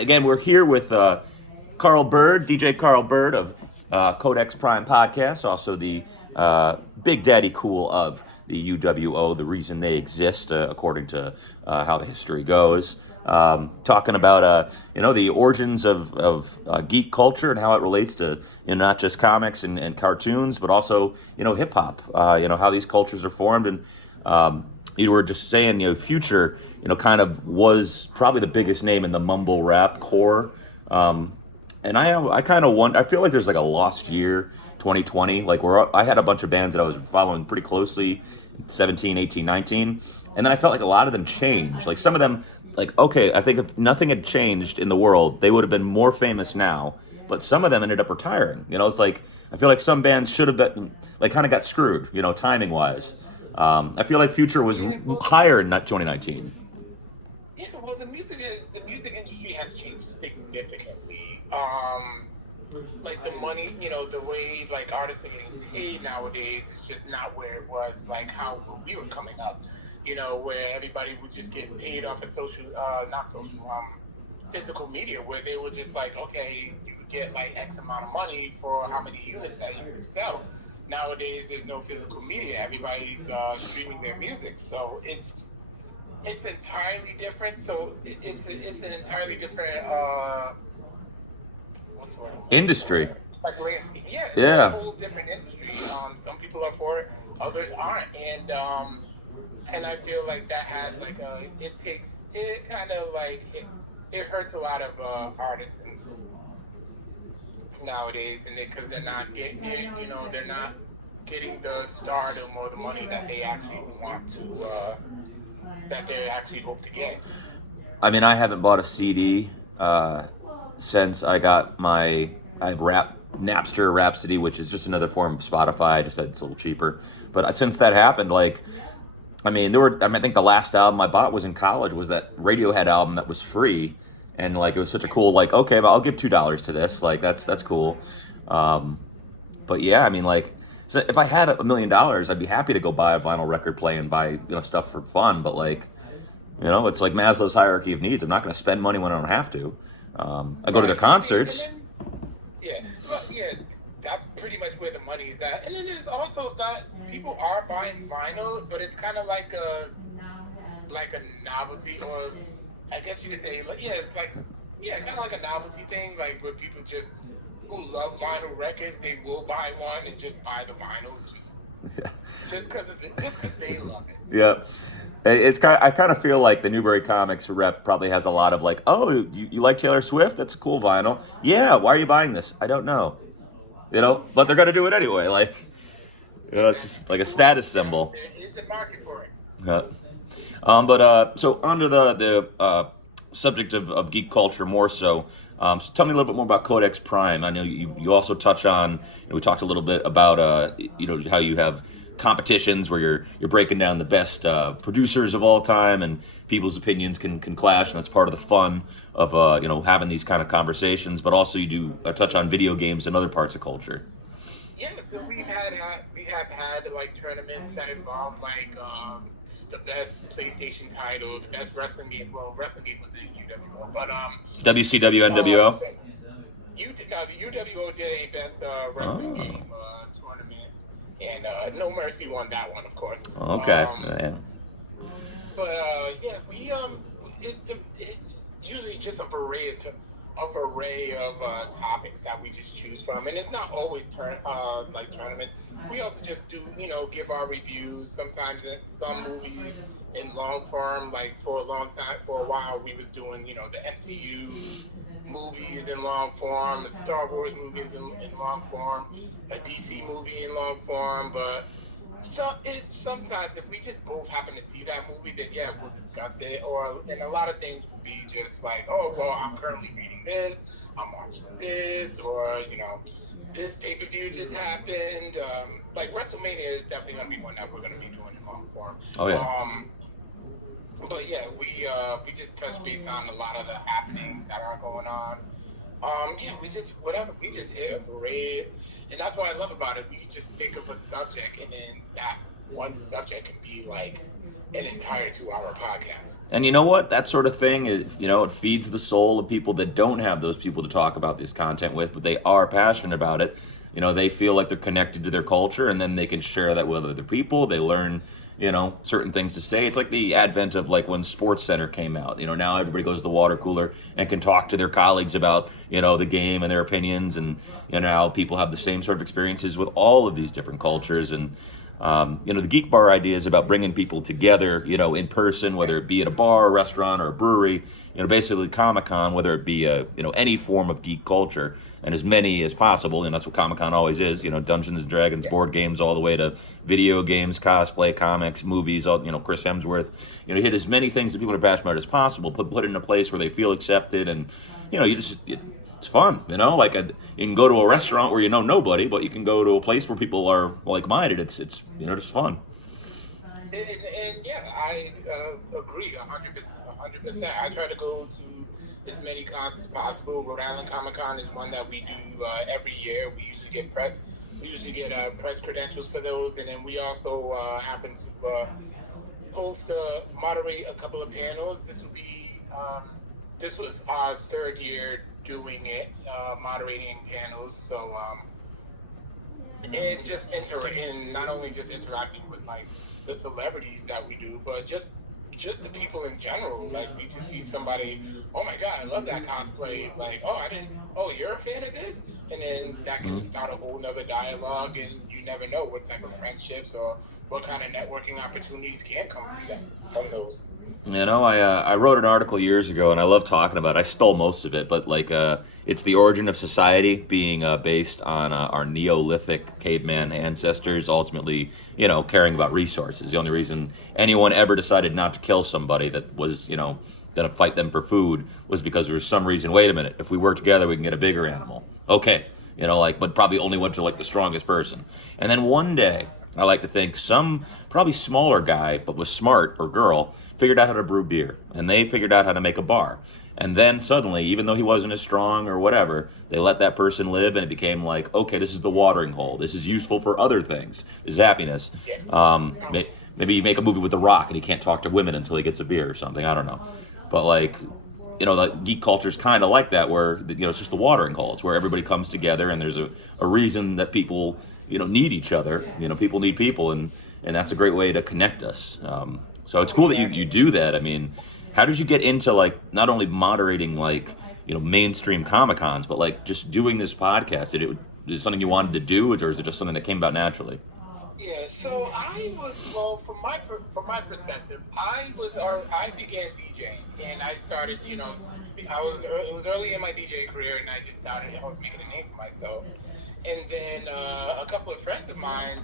Again, we're here with Carl Byrd, DJ Carl Byrd of Codex Prime Podcast, also the Big Daddy Cool of the UWO, the reason they exist, according to how the history goes. Talking about the origins of geek culture and how it relates to not just comics and cartoons, but also hip hop. How these cultures are formed, and you were just saying Future kind of was probably the biggest name in the mumble rap core. And I kind of want. I feel like there's like a lost year, 2020. Like where I had a bunch of bands that I was following pretty closely, 17, 18, 19, and then I felt like a lot of them changed. Like some of them, like okay, I think if nothing had changed in the world, they would have been more famous now. But some of them ended up retiring. It's like I feel like some bands should have been like kind of got screwed. Timing wise. I feel like Future was higher in 2019. Yeah, well, the music industry has changed significantly. Like the money, the way like artists are getting paid nowadays is just not where it was like how when we were coming up. Where everybody would just get paid off of physical media, where they were just like, okay, you would get like X amount of money for how many units that you would sell. Nowadays, there's no physical media. Everybody's streaming their music, so it's entirely different. So it's an entirely different what's the word? Industry. Like landscape. Yeah, it's Yeah. a whole different industry. Some people are for it, others aren't, and I feel like that has like it kind of like it hurts a lot of artists nowadays, and because they're not getting the stardom or the money that they actually want to that they actually hope to get. I mean, I haven't bought a CD since I got I have Napster Rhapsody, which is just another form of Spotify. I just said it's a little cheaper. But since that happened, like, I think the last album I bought was in college, was that Radiohead album that was free. And, like, it was such a cool, like, okay, but I'll give $2 to this. Like, that's cool. But, yeah, I mean, like, so if I had $1 million, I'd be happy to go buy a vinyl record player and buy, stuff for fun. But, like, it's like Maslow's hierarchy of needs. I'm not going to spend money when I don't have to. I go to their concerts. Yeah, that's pretty much where the money is at. And then there's also that people are buying vinyl, but it's kind of like a novelty, or I guess you could say, kind of like a novelty thing, like where people just who love vinyl records, they will buy one and just buy the vinyl just because they love it. Yeah. I kind of feel like the Newbury Comics rep probably has a lot of like, oh, you like Taylor Swift? That's a cool vinyl. Yeah, why are you buying this? I don't know. But they're gonna do it anyway. Like, it's just like a status symbol. There is a market for it. Yeah. So onto the subject of geek culture more so. So tell me a little bit more about Codex Prime. I know you also touch on. We talked a little bit about how you have competitions where you're breaking down the best producers of all time, and people's opinions can clash, and that's part of the fun of having these kind of conversations. But also you do touch on video games and other parts of culture. Yeah, so we have had like tournaments that involve like the best PlayStation title, the best wrestling game. Well, wrestling game was the UWO, but WCW, NWO. The UWO did a best wrestling game tournament, and No Mercy won that one, of course. Okay. But it's usually just a array of topics that we just choose from, and it's not always like tournaments. We also just do give our reviews. Sometimes in some movies in long form, like for a while we was doing the MCU movies in long form, the Star Wars movies in long form, a DC movie in long form, but. So it's sometimes if we just both happen to see that movie, then yeah, we'll discuss it. And a lot of things will be just like, oh well, I'm currently reading this, I'm watching this, or this pay-per-view just happened. Like WrestleMania is definitely gonna be one that we're gonna be doing in long form. Oh yeah. But yeah, we just touch base on a lot of the happenings that are going on. We just hit a parade, and that's what I love about it. We just think of a subject, and then one subject can be like an entire 2-hour podcast. And you know what? That sort of thing, it feeds the soul of people that don't have those people to talk about this content with, but they are passionate about it. They feel like they're connected to their culture, and then they can share that with other people. They learn, certain things to say. It's like the advent of like when Sports Center came out. Now everybody goes to the water cooler and can talk to their colleagues about, the game and their opinions, and now people have the same sort of experiences with all of these different cultures. And the Geek Bar idea is about bringing people together, in person, whether it be at a bar, a restaurant, or a brewery. Basically Comic-Con, whether it be any form of geek culture, and as many as possible. And that's what Comic-Con always is. Dungeons and Dragons, board games, all the way to video games, cosplay, comics, movies. All Chris Hemsworth. Hit as many things that people are passionate about as possible. Put it in a place where they feel accepted, and it's fun, Like you can go to a restaurant where you know nobody, but you can go to a place where people are like-minded. It's just fun. And yeah, I agree 100%. I try to go to as many cons as possible. Rhode Island Comic Con is one that we do every year. We usually get press credentials for those, and then we also happen to moderate a couple of panels. This was our third year doing it, moderating panels. So and just not only just interacting with like the celebrities that we do, but just the people in general. Like we just see somebody, oh my God, I love that cosplay. Like, you're a fan of this? And then that can start a whole nother dialogue, and you never know what type of friendships or what kind of networking opportunities can come from those. I wrote an article years ago, and I love talking about it. I stole most of it, but it's the origin of society being based on our Neolithic caveman ancestors ultimately, caring about resources. The only reason anyone ever decided not to kill somebody that was, going to fight them for food was because there was some reason, wait a minute, if we work together, we can get a bigger animal. Okay, but probably only went to the strongest person. And then one day, I like to think some probably smaller guy, but was smart, or girl, figured out how to brew beer. And they figured out how to make a bar. And then suddenly, even though he wasn't as strong or whatever, they let that person live, and it became like, okay, this is the watering hole. This is useful for other things. This is happiness. Maybe you make a movie with The Rock, and he can't talk to women until he gets a beer or something. I don't know. But the geek culture is kind of like that, where it's just the watering hole. It's where everybody comes together, and there's a reason that people need each other. People need people, and that's a great way to connect us. So it's cool that you do that. I mean, how did you get into not only moderating mainstream Comic-Cons, but just doing this podcast? Is it something you wanted to do, or is it just something that came about naturally? Yeah, so from my perspective, I began DJing, and I started, it was early in my DJ career, and I just thought I was making a name for myself. And then a couple of friends of mine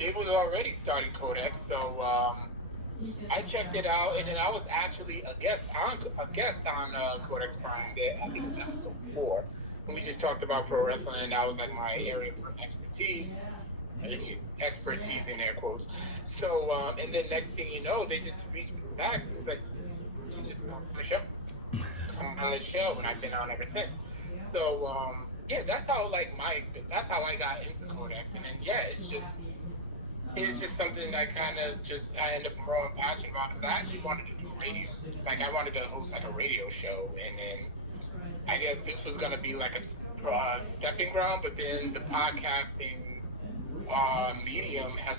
they were already starting Codex, so I checked it out, and then I was actually a guest on Codex Prime. I think it was episode 4, and we just talked about pro wrestling, and that was my area of expertise. Expertise in air quotes. So, and then next thing you know, they just reached back. It's like, you just come on the show, and I've been on ever since. So, that's how that's how I got into Codex, and then it's just something I end up growing passionate about, because I actually wanted to do radio. I wanted to host a radio show, and then I guess this was gonna be a stepping ground, but then the podcasting medium has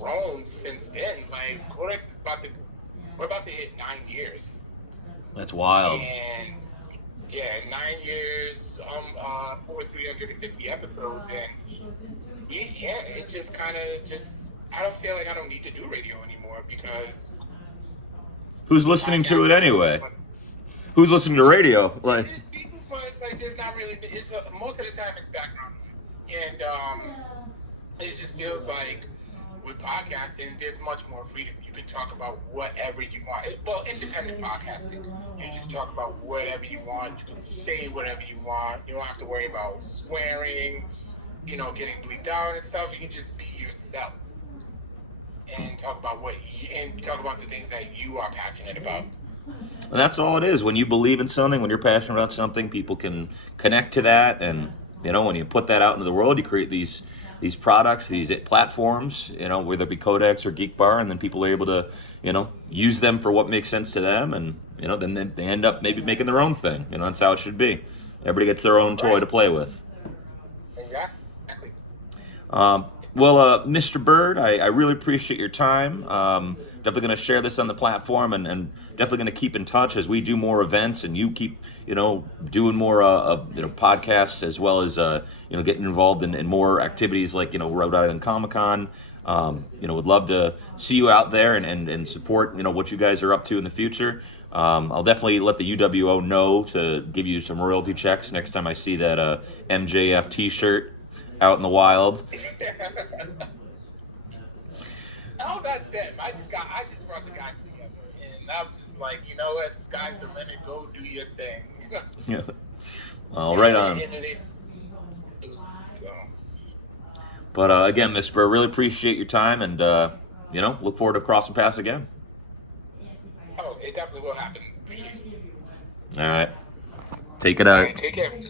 grown since then. Codex is we're about to hit 9 years. That's wild. And 9 years, over 350 episodes, and it just kind of I don't feel like I don't need to do radio anymore, because who's listening to it anyway? Who's listening to radio? There's people, but there's not really. Most of the time it's background noise, and it just feels like with podcasting, there's much more freedom. You can talk about whatever you want. Well, independent podcasting, you just talk about whatever you want. You can say whatever you want. You don't have to worry about swearing, getting bleeped out and stuff. You can just be yourself and talk about the things that you are passionate about. And that's all it is. When you believe in something, when you're passionate about something, people can connect to that, and when you put that out into the world, you create these these products, these platforms, whether it be Codex or Geek.Bar, and then people are able to, use them for what makes sense to them, and then they end up maybe making their own thing. That's how it should be. Everybody gets their own toy to play with. Exactly. Well, Mr. Byrd, I really appreciate your time. Definitely going to share this on the platform, and definitely going to keep in touch as we do more events, and you keep, doing more, podcasts, as well as, getting involved in more activities like, Rhode Island Comic-Con. Would love to see you out there and support, what you guys are up to in the future. I'll definitely let the UWO know to give you some royalty checks next time I see that MJF T-shirt out in the wild. Oh, that's them. I just brought the guys together, and I'm just like, what, the sky's the limit. Go do your thing. Yeah. Well, right on. But again, Mr. Burr, really appreciate your time, and look forward to crossing paths again. Oh, it definitely will happen. Appreciate it. All right. Take it out. All right, take care.